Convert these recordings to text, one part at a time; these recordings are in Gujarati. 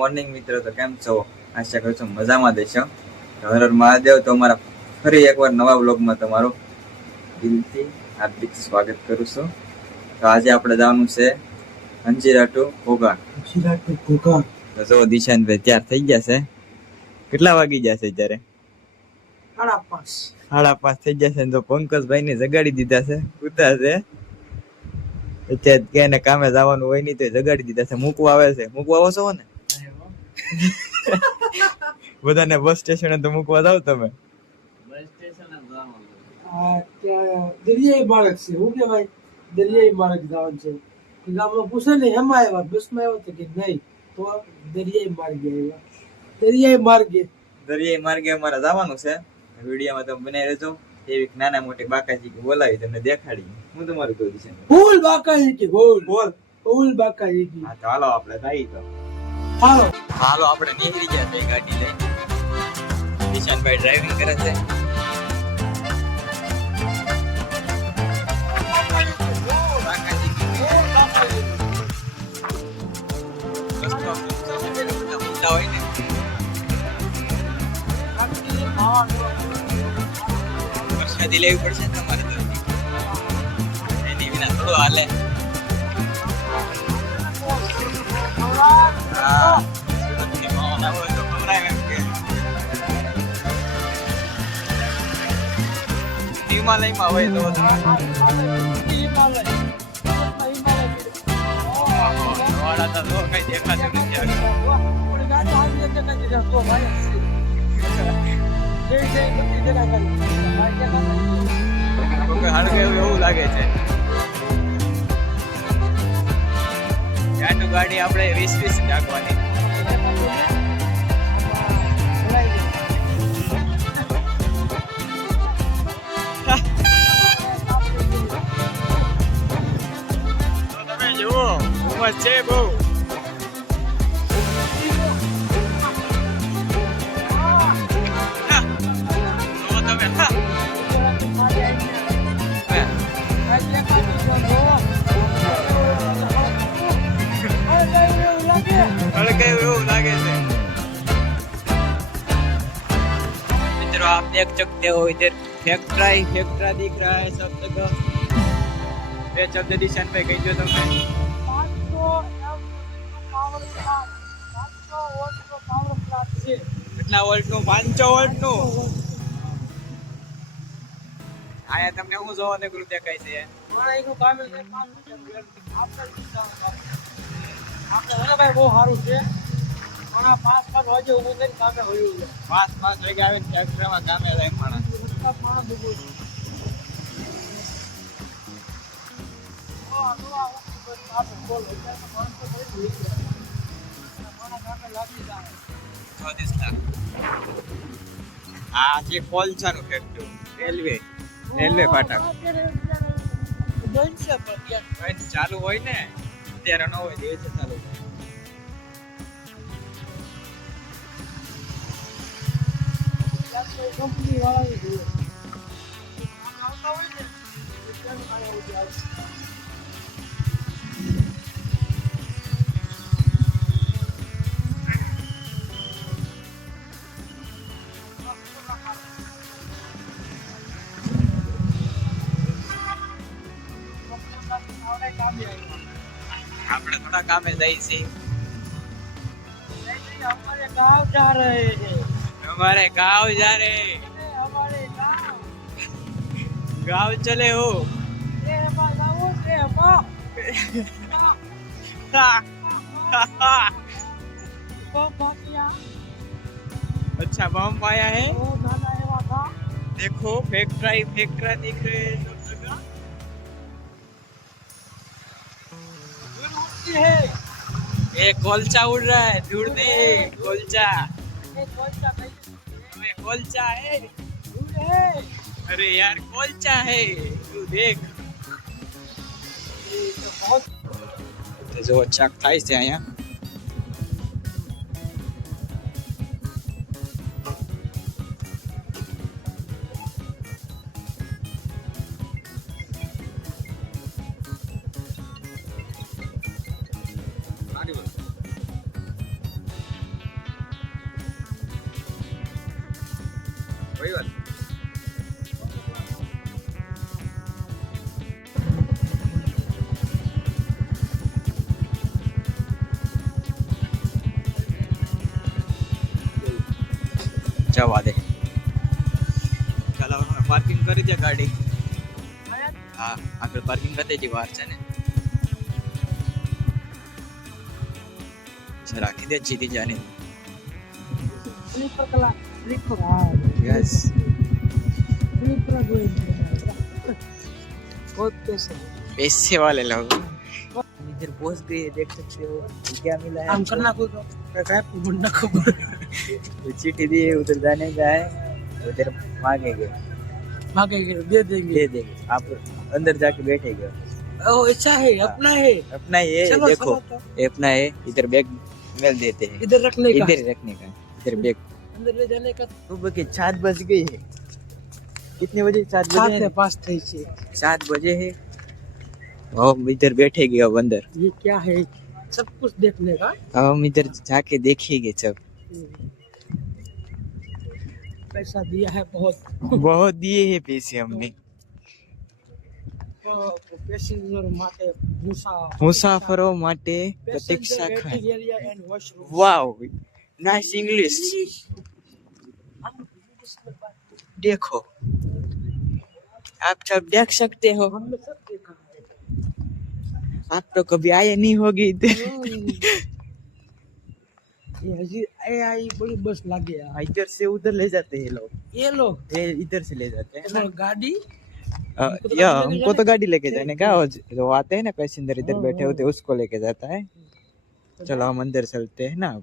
મોર્નિંગ મિત્રો, તો કેમ છો? આશા કરું છું મજામાં દેશો. હર હર મહાદેવ. તો અમારા ફરી એકવાર નવા વ્લોગમાં તમારું દિલથી હાર્દિક સ્વાગત કરું છું. તો આજે આપણે જવાનું છે અંજીરા ટુ ઘોઘા. તો જો દિશાનભાઈ તૈયાર થઈ ગયા છે. કેટલા વાગી ગયા છે અત્યારે? 5:30 થઈ ગયા છે. તો પંકજભાઈ ને જગાડી દીધા છે, ઉતા છે અત્યારે કે એને કામે જવાનું હોય નહીં તો જગાડી દીધા છે. મૂકવા આવે છે. મૂકવા આવો છો ને? બધાને બસ સ્ટેશને તો મૂકવા જાવ તમે? દરિયાઈ માર્ગ છે. હું કે ભાઈ દરિયાઈ માર્ગ જવાનું છે. ગામમાં પૂછે ને એમાં આવ્યા, બસમાં આવ્યો તો કે નહીં, તો દરિયાઈ માર્ગે આવ્યા. દરિયાઈ માર્ગે અમારે જવાનું છે. વિડીયોમાં તમે બનાવી રહેજો. એવી નાના મોટી બાકાજી કે બોલાવી તમને દેખાડી. હું તમારું કહું છું ફૂલ બાકાજી કે ફૂલ બાકાજી કી. હા, તો હાલો આપણે જઈએ. તો હાલો આપણે નીકળી ગયા છે ગાડી લઈને. દિશાનભાઈ ડ્રાઇવિંગ કરે છે. વરસાદી લેવી પડશે ને તમારે તો, એની વિના થોડું હાલે. હિમાલયમાં હોય તો કઈ દેખાતું નથી આગળ. એવું લાગે છે. આટલું ગાડી આપણે 20 રાખવાની. તમે જુઓ ઉમર છે બહુ. એવું લાગે છે. मित्रों, आप देख सकते हो इधर फैक्ट्रा दिख रहा है सब जगह. બે શબ્દ દિશાન ભાઈ કહી દો તમે. 500 વોલ્ટનું 500 વોલ્ટનું. આયા તમને હું જોવા ને ગ્રુપ દેખાય છે. ભાઈ બહુ સારું છે. 5 વાગે હું કામે હોય 5 વાગે આવીને ફેક્ટરીમાં કામે જાય માણસ. આ જે કોલસાનું ફેક્ટરી, રેલવે ફાટક ચાલુ હોય ને ત્યારે ન હોય, દિવસે ચાલુ હોય. કંપની વાળા આપણે થોડા કામે જઈએ છીએ. हमारे गाँव जा रहे हैं. हमारे गाँव जा रहे हैं. हमारे गाँव चले हो. अच्छा बम आया है. देखो फैक्ट्रा दिख रहे हैं सब जगह. ये कोलचा उड़ रहा है. दूर नहीं, कोलचा. हमें कोलचा है. अरे यार कोलचा है, तू देख. तो जो चक થાય છે અહીંયા. कोई बात नहीं। જવા દે ચાલો પાર્કિંગ કરી દે ગાડી હા આગળ પાર્કિંગ કરી દેજી વાર છે ને રાખી દે જીતી જાને स्लीपर क्लास स्लीपर हाँ यस स्लीपर बहुत पैसे वाले लोग इधर पहुंच गए देख सकते हो क्या मिला है हम करना कोई काय मुंडा को तो चिट्ठी दी है उधर जाने का है उधर मांगेंगे मांगेंगे दे देंगे दे देंगे आप अंदर जाके बैठेंगे ओ अच्छा है अपना है अपना ही है चलो, देखो चलो तो। ये अपना है इधर बैग मेल देते हैं इधर रखने का इधर रखने का इधर बैग अंदर ले जाने का सुबह के 7 बज गई है कितने बजे 7 सात बजे से पाँच થઈ છે 7 बजे है हम इधर बैठेंगे अब अंदर ये क्या है सब कुछ देखने का हम इधर जाके देखेंगे सब पैसा दिया है बहुत बहुत दिए हैं पैसे हमने પેસેન્જર માટે મુસાફરો માટે પ્રતીક્ષા ખંડ area and washroom wow nice English देखो आप सब देख सकते हो हमने सब देखा है आप तो कभी आए नहीं होगी इधर ये हजी आई बड़ी बस लागे यार इधर से उधर ले जाते हैं लोग ये लो ये इधर से ले जाते हैं ना गाड़ी या हमको तो गाड़ी लेके जाने का और जो आते हैं ना पैसेंजर इधर बैठे होते हैं उसको लेके जाता है चलो हम अंदर चलते हैं ना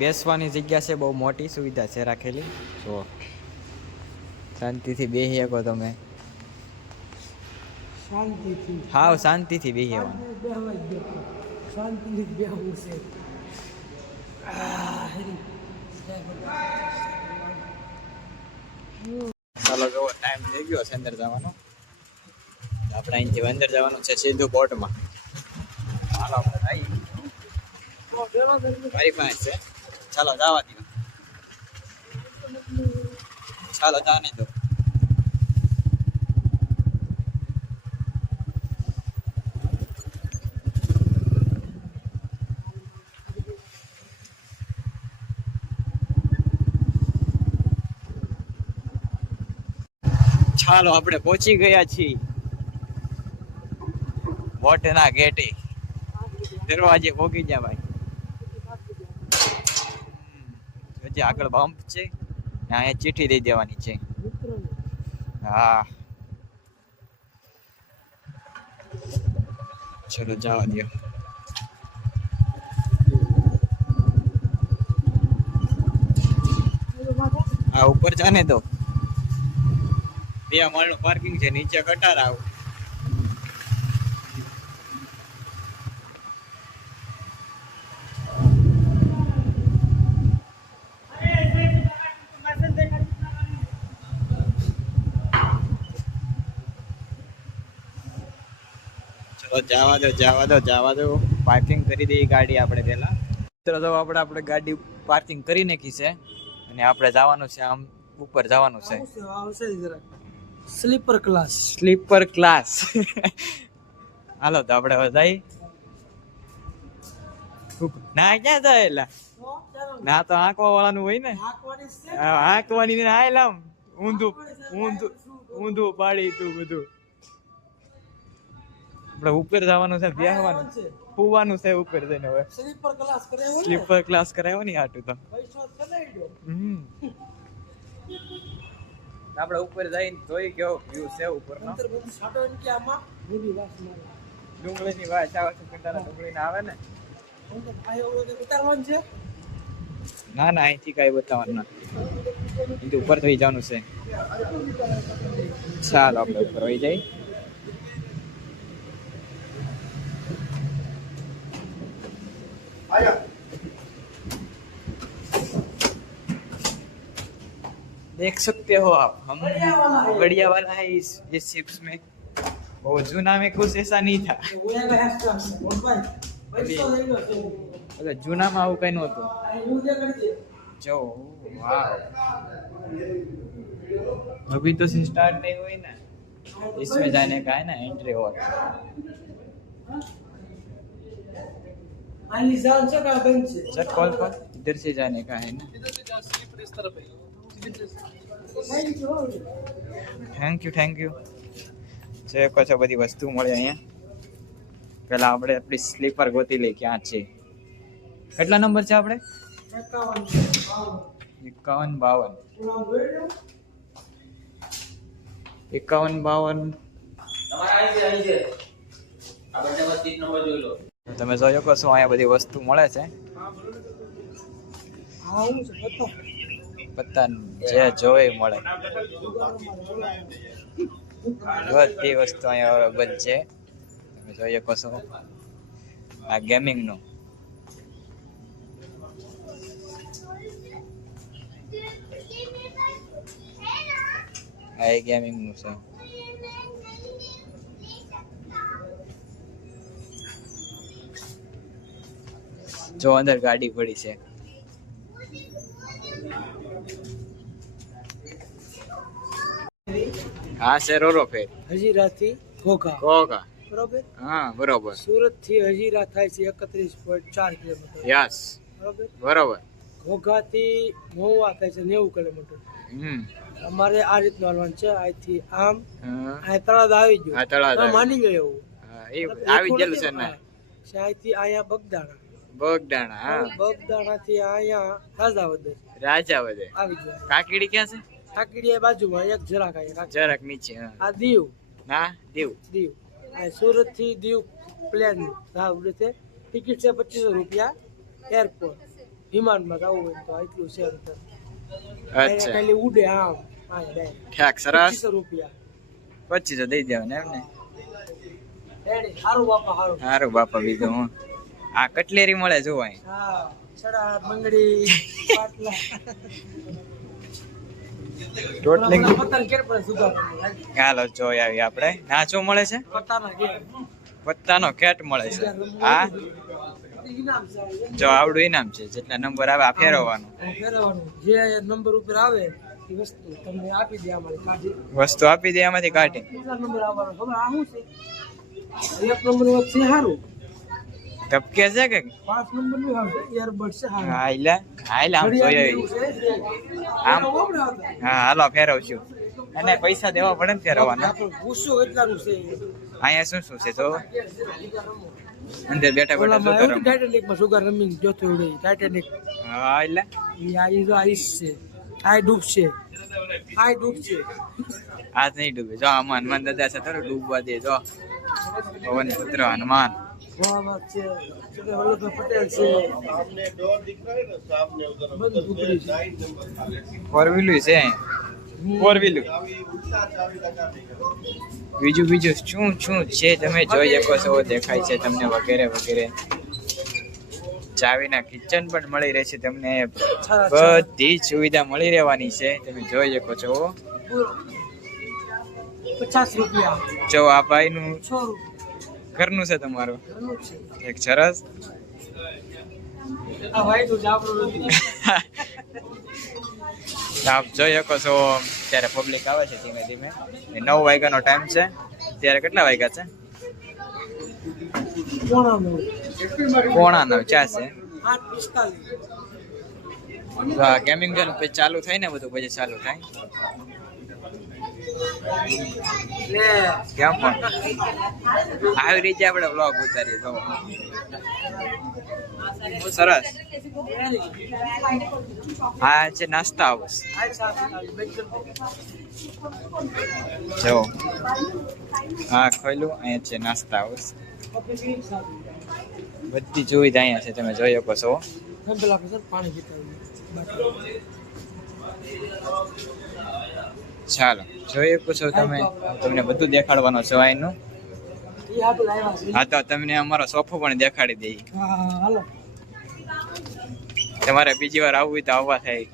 બેસવાની જગ્યા છે બહુ મોટી સુવિધા છે રાખેલી તો શાંતિથી બેસી શકો તમે શાંતિથી હાવ શાંતિથી બેસી આવવાનું બેહવા જ દો શાંતિથી બેહવું છે ચાલો જો ટાઈમ થઈ ગયો છે અંદર જવાનો આપણે અહીંથી અંદર જવાનું છે સીધું બોટમાં ચાલો આપણે આવી મારી પાસે છે ચાલો જવા દો ચાલો જાને દો ચાલો આપણે પહોંચી ગયા છીએ બોટના ગેટે દરવાજે પહોંચી ગયા ભાઈ હજી આગળ બમ્પ છે ને અહીંયા ચીઠી દઈ દેવાની છે હા ચલો જવા દો હા ઉપર જાને દો 2 માળનું પાર્કિંગ છે નીચે કટાર આવું ચલો જવા દો પાર્કિંગ કરી દઈએ ગાડી આપણે પહેલા ચલો તો આપણે ગાડી પાર્કિંગ કરી નાખી છે અને આપણે જવાનું છે આમ ઉપર જવાનું છે આવશે જરા સ્લીપર ક્લાસ હાલો તો આપણે હવે જઈ ના ક્યાં જાય ના તો આંકવા વાળાનું હોય ને આંકવાની ને આયલામ ઊંધું પાડી તું બધું આપણે ઉપર જવાનું છે બેહવાનું સુવાનું છે ઉપર જઈને હવે સ્લીપર ક્લાસ કરાવ્યો ને આટું તો આપણે ઉપર જઈને જોઈ કેવો વ્યૂ છે ઉપરનો ડુંગળીની વાત આવે છે કંટાળા ડુંગળીને આવે ને ના અહીંથી કઈ બતાવવાનું નથી ઉપર થઈ જવાનું છે ચાલો આપણે ઉપર વહી જઈ देख सकते हो आप हम बढ़िया वाला है इस शिप्स में वो जूना में कुछ ऐसा नहीं था जूना में आવું કઈ નહોતું જો વાવ अभी तो स्टार्ट नहीं हुई ना, इसमें जाने का है ना एंट्री और आली जान से का बंद से चल कॉल पर इधर से जाने का है ना। इधर से जा स्लीपर इस तरफ है થેન્ક યુ જે કશો બધી વસ્તુ મળે અહીંયા। પેલા આપણે આપણી સ્લીપર ગોતી લઈ ક્યાં છે। કેટલા નંબર છે આપણે? 51 તમે જોઈ શકો છો અહીંયા બધી વસ્તુ મળે છે। પત્તા જે જોઈ મળે બધી વસ્તુ અહીંયા અવેલેબલ છે। તમે જોઈ શકો છો આ ગેમિંગ નું આ ગેમિંગ નું છે। જો અંદર ગાડી પડી છે। હા છે રોરો ફેર હજીરા થી ઘોઘા કોકા બરોબર હા બરોબર સુરત થી હજીરા થાય છે 31.4 કિલોમીટર યસ બરોબર બરોબર ઘોઘા થી મહુવા થાય છે 90 કિલોમીટર અમારે આ રીતનું હાલવાનું છે અહીંથી આમ આ તળાવ આવી ગયું આ તળાવ તમે માની ગયો એવું એ આવી ગયેલું છે ને અહીંથી અહીંયા બગદાણા બગદાણા હા બગદાણા થી અહીંયા રાજાવદર રાજાવદર આવી ગયો કાકીડી ક્યાં છે? કાકડી એ બાજુમાં એક જરાક અહીંયા જરાક નીચે હા આ દીવ ના દીવ આ સુરત થી દીવ પ્લેન આવડે છે ટિકિટ છે 2500 રૂપિયા એરપોર્ટ વિમાનમાં જવું હોય તો એટલું છે અંતર અચ્છા ખાલી ઉડે આમ હા ઠેક સરસ 2500 રૂપિયા 2500 દઈ દેવાને એમ ને રેડી હારું બાપા હારું સારું બાપા બીજું હું આ કટલેરી મળે જો અહીં હા છડા બંગડી પાટલા ટોટલિંગ પતંગ કેર પર સુધા ચાલો જોઈ આવી આપણે ના શું મળે છે? પતાના કે પત્તાનો કેટ મળે છે। હા ઇનામ છે જો આવડું ઇનામ છે જેટલા નંબર આવે આ ફેરવવાનું ફેરવવાનું જે નંબર ઉપર આવે એ વસ્તુ તમને આપી દે અમારી કાઢી વસ્તુ આપી દે એમાંથી કાઢી કેટલા નંબર આવવાનો ખબર આ શું છે એક નંબર વચ્ચે હારું ધબકે છે કે 5 નંબર નું આવશે એરબડ છે હારું હાઈલા આમ જોઈ આવી આમ હા હાલો ફેરવશું અને પૈસા દેવા પડે ને ફેરવવાના આપણે પૂછો કેટલાનું છે અહીંયા શું શું છે જો અંદર બેઠા બેઠા શું કરો ટાઇટેનિક માં સુગર રમીને જોતો ઉડે ટાઇટેનિક હા એટલે ઈ આઈ જો આઈસ છે આઈ ડૂબશે આ નહીં ડૂબે જો આમાં હનુમાન દાદા છે થોડું ડૂબવા દે જો પવન પુત્ર હનુમાન મોહમ્મદ છે વલ્લભભાઈ પટેલ છે બંધ પુત્રી છે ફોર વ્હીલું છે ફોર વ્હીલું બીજું શું છે તમે જોઈ શકો છો દેખાય છે તમને વગેરે વગેરે। ચાવીના કિચન પણ મળી રહેશે તમને બધી જ સુવિધા મળી રહેવાની છે તમે જોઈ શકો છો। 50 રૂપિયા જો આ ભાઈનું 100 રૂપિયા ઘરનું છે તમારું ઘરનું છે એક સરસ આ ભાઈ તો જાબરો નથી આપ જોઈ શકો છો ત્યારે પબ્લિક આવે છે ધીમે ધીમે 9 વાગ્યાનો ટાઈમ છે ત્યારે કેટલા વાગ્યા છે? 9:45 ચા છે 8:45 ગેમિંગ ઝોન પછી ચાલુ થાય ને બધું પછી ચાલુ થાય લે કેમ પણ આવી રીતે આપણે વ્લોગ ઉતારીએ તો બહુ સરસ। આ છે નાસ્તા હાઉસ જો હા ખોલ્યું અહીંયા છે નાસ્તા હાઉસ બધી સુવિધા અહીંયા છે તમે જોઈ શકો છો। પાણી પીતા ચાલો જોઈ શકો છો તમે તમને બધું દેખાડવાનું છે અહીંનું હા તો તમને અમારો સોફો પણ દેખાડી દઈએ હાલો તમારે બીજી વાર આવવું હોય તો આવવા થાય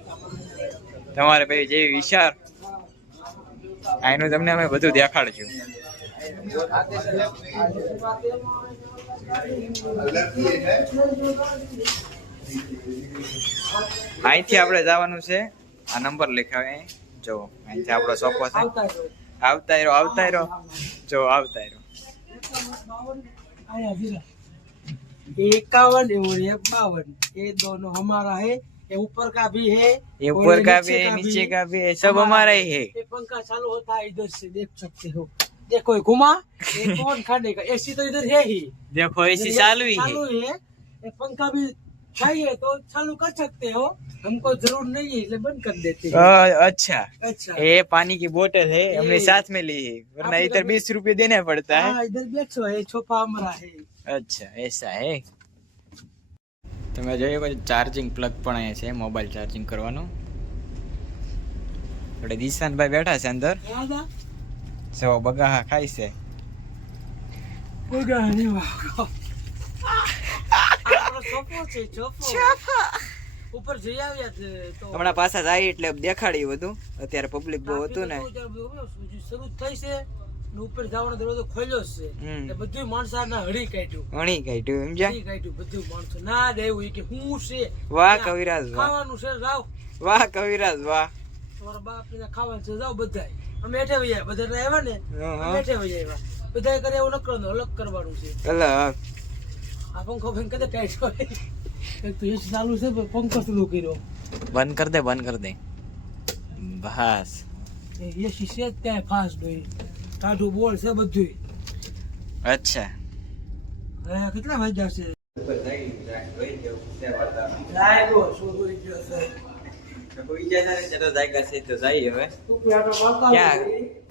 તમારે ભાઈ જેવી વિચાર અહીંનું તમને અમે બધું દેખાડશું। અહીંથી આપણે જવાનું છે આ નંબર લખાવે જો અહીંથી આપણો સોફો છે. આવતા રહ્યો. આવતા રહ્યો જો આવતા રહ્યો. 51 और ये 52, ये दोनों हमारा है। ये ऊपर का भी है, ये और ऊपर का भी नीचे है, नीचे का भी है, सब हमारा ही है. ये पंखा चालू होता है इधर से, देख सकते हो। देखो ये घुमा, ये कौन खाने का? एसी तो इधर है ही, देखो ऐसी चालू ही है. चालू ही है। ये पंखा भी चाहिए तो चालू कर सकते हो, हमको जरूर नहीं है इसलिए बंद कर देते हैं। अच्छा, अच्छा, ये पानी की बोतल है, हमने साथ में ली है, वरना इधर 20 रुपए देना पड़ता है. हाँ, इधर बैठो है, छोपा हमारा है। અચ્છા એસા હે. તમે જોયું કે ચાર્જિંગ પ્લગ પણ અહીંયા છે મોબાઈલ ચાર્જિંગ કરવાનું. આપણે દિશાનભાઈ બેઠા છે અંદર. दादा જો બગાહા ખાય છે. होगा नहीं होगा। આપણો છોપો છે, છોપો। ઉપર જઈ આવ્યા છે તો હમણાં પાછા જાય એટલે દેખાડ્યું બધું. અત્યારે પબ્લિક બહુ હતું ને. શરૂ થઈ છે ને ઉપર જવાનો દરવાજો ખોલ્યો છે એટલે બધું માણસાના હળી કાઢ્યું, ઘણી કાઢ્યું સમજ્યા. હળી કાઢ્યું બધું માણસો ના દેવું કે હું છે વાહ કવિરાજ વાહ, ખાવાનું છે, જાવ વાહ કવિરાજ વાહ. તમારા બાપ ને ખાવાનું છે, જાવ બધાય। અમે હેઠે વઈ આવ્યા, બધા આવ્યા ને અમે હેઠે વઈ આવ્યા, બધાય કરે એવું ન કરવાનું, અલગ કરવાનું છે। અલગ આ પંખો બંધ કરી દે, ટાઈટ હોય એક તો એસી ચાલુ છે પણ પંખો સ્લો કર્યો, બંધ કર દે, બંધ કર દે બસ. એસી છે ત્યાં ફાસ્ટ હોય, ટાઢું બોલ છે બધું। અચ્છા હવે કેટલા વાગ્યા છે? લાગ્યો શું હોઈ ગયો છે ચલો જાયગા છે તો જઈએ હવે. તું આટો મારતા ક્યાં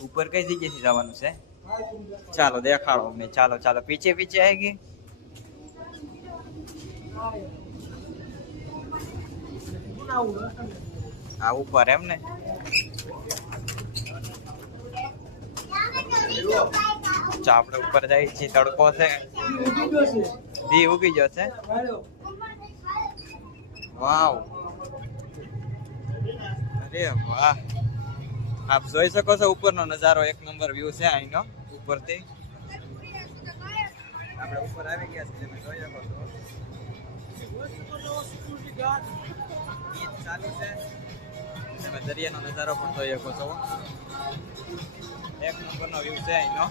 ઉપર કઈ જગ્યાથી જવાનું છે? ચાલો દેખાડો અમને. ચાલો ચાલો પીછે પીછે આएगी. આ ઉપર એમ ને? આપણે ઉપર જઈએ છીએ, તડકો છે, દી ઉગી ગયો છે. વાવ, અરે વાહ. આપ જોઈ શકો છો ઉપરનો નજારો, એક નંબર વ્યૂ છે અહીંનો ઉપરથી. આપણે ઉપર આવી ગયા છીએ, તમે જોઈ શકો છો. ગીત ચાલુ છે, તમે દરિયાનો નજારો પણ જોઈ શકો છો. એક નંબરનો વ્યૂ છે અહીંનો.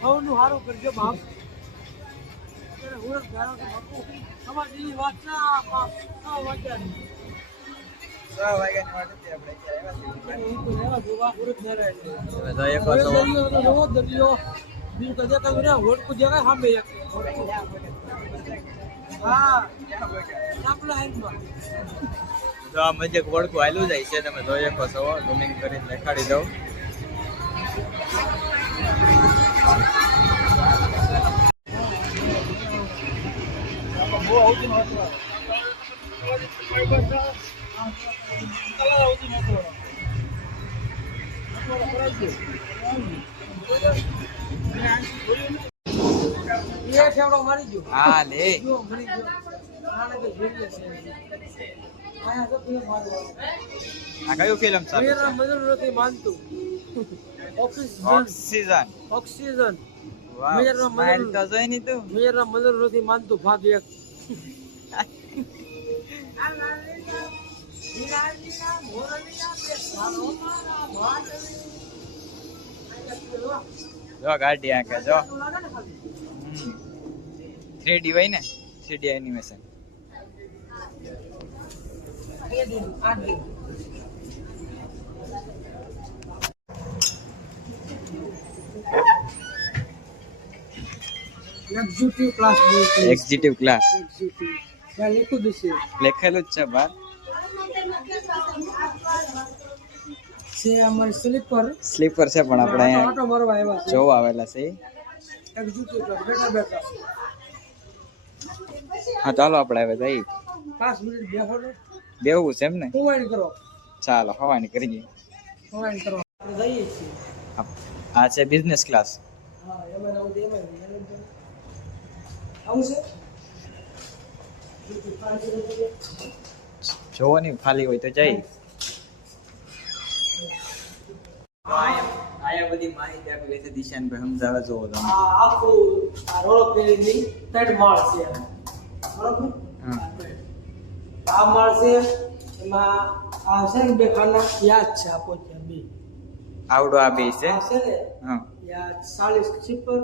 ખાવાનું સારું કરજો બાપ, તમારી વાત ના વાગ્યાની મજે વળકું હાલું જાય છે, તમે જોઈ શકો છો. ઝૂમિંગ કરીને દેખાડી દઉં. મારી ગયો, હા લે. મરી ગયો। આ કયું ફિલ્મ ચાલુ છે? મેરા મદદ નથી માનતું, ઓક્સિજન. ઓક્સિજન વાહ, મેરા સ્માઈલ મદદ તો જોઈ ની તું. મેરા મદદ નથી માનતું ભાગ 1। જો ગાડી આંકે જો. 3D હોય ને, 3D એનિમેશન. એક્ઝિક્યુટિવ ક્લાસ બોલते એક્ઝિક્યુટિવ ક્લાસ ત્યાં લખ્યું છે લખેલું જ છે બહાર. છે અમારી સ્લીપર સ્લીપર છે પણ આપણે અહીંયા આટો મારવા આવ્યા છે જોવા આવેલા છે. એક્ઝિક્યુટિવ ક્લાસ બેઠા બેઠા હા ચાલો આપણે હવે જઈએ. 5 મિનિટ બેહો ને, બેવું છે એમ ને? હુવાણી કરો, ચાલો હવાની કરીએ. હુવાણી કરો, આપણે જઈએ છીએ। આ છે બિઝનેસ ક્લાસ. હા એમાં આવું દે, એમાં આવું છે જોવો નહીં ખાલી હોય તો જઈ. તો આયા બધી માહિતી આપી ગઈ છે દિશાનભાઈ સમજાવે જોવો તમે. આ આખું આ રોડ પેલીની 3 માળ છે બરોબર. હા. આ માળ છે એમાં આ છે ને 2 ખાના યાદ છે આપો ત્યાં બે આવડો આ બે છે. આ છે ને હા યા 40 સ્લીપર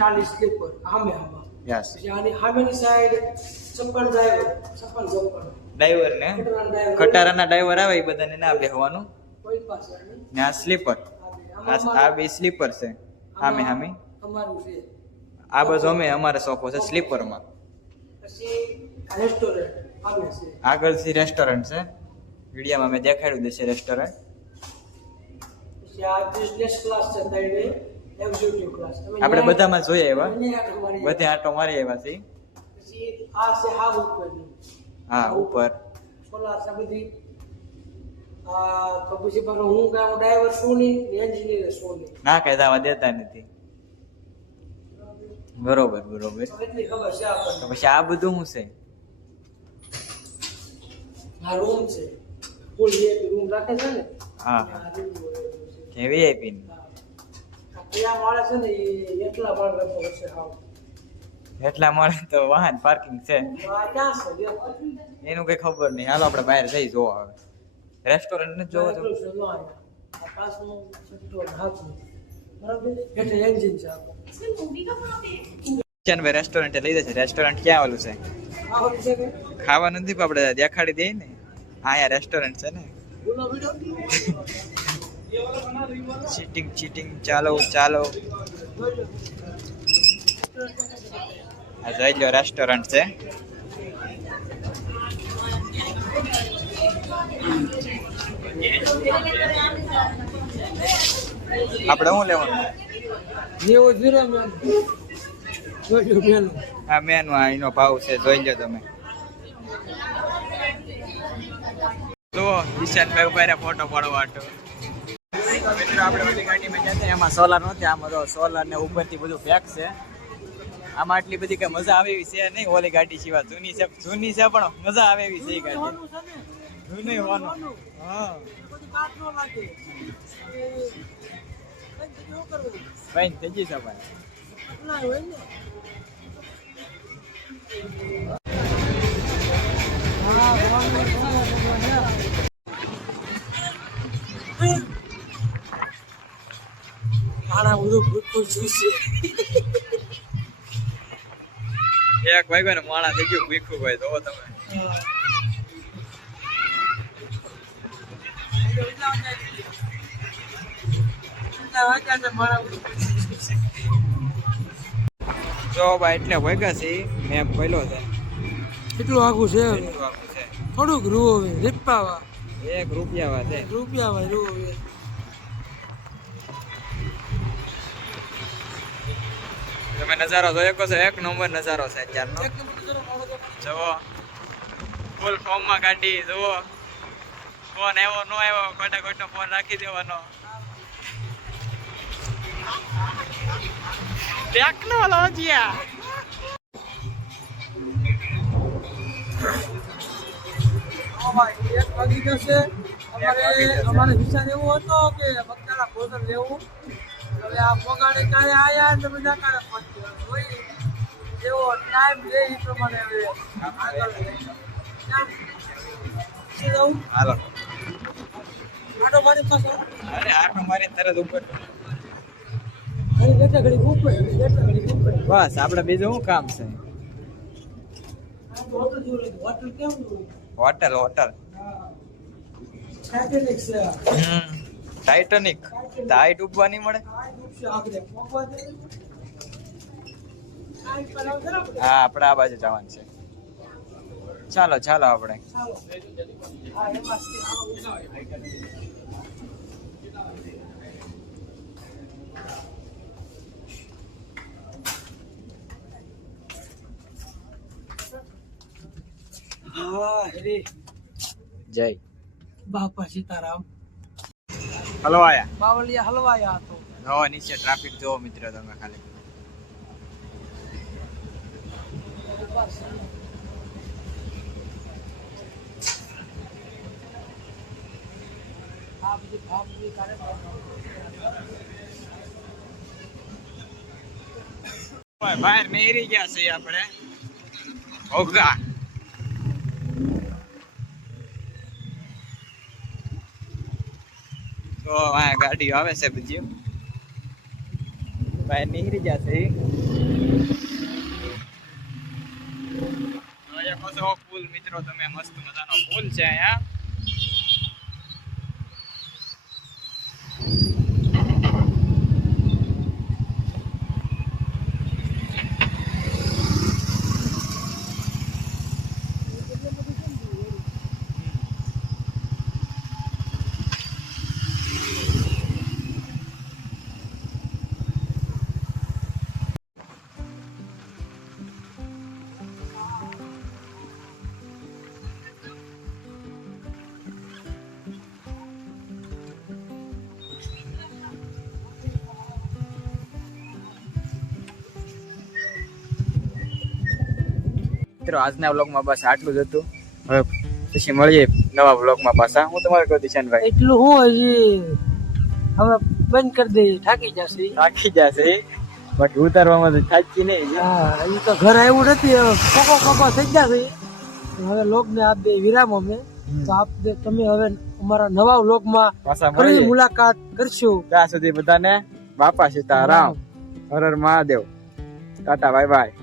40 સ્લીપર આમે આમાં. યસ. પછી આની સામેની સાઈડ 56 ડ્રાઈવર 56 જોપર ડ્રાઈવર ને ખટારાના ડ્રાઈવર આવે એ બધાને ના બેહવાનું. કોઈ પાસે નહીં. ને આ સ્લીપર આ બે સ્લીપર છે આમે સામે. અમારું છે આ બાજુ અમારે સોફો છે સ્લીપરમાં. પછી આ રેસ્ટોરન્ટ આવે છે આગળથી રેસ્ટોરન્ટ છે વિડીયોમાં મેં દેખાડ્યું દેશે રેસ્ટોરન્ટ. પછી આ બિઝનેસ ક્લાસ છે તાઈડે એક્ઝિક્યુટિવ ક્લાસ આપણે બધામાં જોઈએ એવા પછી બધે આટો મારી એવા છે. આ છે હા ઉપરની હા ઉપર સોલાર છે બધી આ તો પછી પાછો હું કામ ડ્રાઈવર છું નહીં એન્જિનિયર છું નહીં ના કઈ દાવા દેતા નથી. બરોબર બરોબર. એટલી ખબર છે આપણને. તો પછી આ બધું શું છે? આ રૂમ છે ફૂલ રૂમ રાખે છે ને. હા આ room હોય છે. કે વીઆઈપી આ કયા માળે છે ને એ એટલા માળ લખો છે હાવ. એટલા મળે તો વાહન પાર્કિંગ છે આ ક્યાં છે દેખો. એનું કઈ ખબર નહીં. હાલો આપણે બહાર જઈ જોવા આવે રેસ્ટોરન્ટ ને જોવો તો. એટલું છે લો અહીંયા. આ પાછળનું છઠ્ઠો અને હાથનું. બરાબર એટલે એન્જિન છે આખું. કિચન રેસ્ટોરન્ટ લઈ જશે. રેસ્ટોરન્ટ ક્યાં આવેલું છે? આ હોલ છે કે ખાવા નથી પણ આપણે દેખાડી દઈએ ને. અહીંયા રેસ્ટોરન્ટ છે ને. બોલો વિડિયો ચીટિંગ ચાલો ચાલો. આ જોઈ લો રેસ્ટોરન્ટ છે. આપણે શું લેવાનું? જેવો જીરો મેન જોજો મેનુ. આ મેનુ આ એનો ભાવ છે જોઈ લો તમે. તો દિશાનભાઈ ઉભા રહ્યા ફોટો પાડવા માટે. મિત્રો આપણે બધી ગાડીમાં જતા એમાં સોલાર નથી. આમાં તો સોલાર ને ઉપરથી બધું પેક છે. આમાં આટલી બધી કઈ મજા આવે એવી છે નહીં. ઓલી ગાડી સિવાય જૂની છે પણ મજા આવે એવી છે એ ગાડી. જૂની હોવાનું. હા ભાઈ થઈ ગઈ છે ભાઈ. આના બધું ભૂતપૂર જોઈશે. એક ભાઈ ને માણા થઈ ગયું ભીખું ભાઈ તો તમે. જો ભાઈ એટલે ભેગા છે મેં પહેલો છે. કેટલું આખું છે એટલું આખું છે. થોડુંક રૂ હવે રીપાવા ₹1 છે. રૂપિયા ભાઈ રૂ હવે તમે નજારો જોયો છો? એક નંબર નજારો છે અત્યારનો. જુઓ ફૂલ ફોર્મમાં ગાડી જુઓ. ફોન આવ્યો નો આવ્યો ખોટો ફોન રાખી દેવાનો. ટેકનોલોજીયા. એક વાગી જશે. અમારે વિચાર એવો હતો કે બગદાણા ભોજન લેવું. હવે આ પોગાડે કાલે આયા ને બધા કાલે પહોંચ્યો. જોઈ જેવો ટાઈમ લે એ પ્રમાણે હવે આગળ જવું. હાલો આટો મારી પાસે અરે આટો મારી તરત ઉપર. ઘડી બેઠા ઘડી ઉપર બેઠા ઘડી ઉપર. બસ આપણે બીજું શું કામ છે? આ તો હોટલ જેવું લાગે. હોટલ કેવું હોટલ ટાઇટેનિક છે. ટાઇટેનિક ટાઈટ ઉભવા નહીં મળે. હા આપણે આ બાજુ જવાનું છે. ચાલો આપણે. હા રે જય બાપા સીતારામ. હલો આયા બાવળિયા હલવાયા હતો. જો નીચે ટ્રાફિક જોવો મિત્રો તમે ખાલી. આ બધી ભાવ બધી કાઢે બહાર નીકળી ગયા છે આપણે ઘોઘા. તો આ ગાડીઓ આવે છે બધી બહાર નીકળી ગયા છે. અહીંયા પાછો પુલ મિત્રો, તમે મસ્ત મજાનો પુલ છે અહીંયા. મિત્રો આજના વ્લોગમાં બસ આટલું જ હતું. હવે પછી મળીએ નવા વ્લોગમાં પાછા. હું તમારે કહું દિશાનભાઈ, એટલું હું હજી હવે બંધ કરી દઈએ, થાકી જશે. થાકી જશે બાકી ઉતારવામાં તો થાકી નહીં. હા, હજી તો ઘર આવ્યું નથી, હવે કોકો કોકો થઈ જશે. હવે લોક ને આપ દે વિરામ અમે. તો આપ તમે હવે અમારા નવા વ્લોગમાં પાછા ફરી મળીએ. મુલાકાત કરશું. ત્યાં સુધી બધાને બાપા સીતારામ, હર હર મહાદેવ, ટાટા બાય બાય.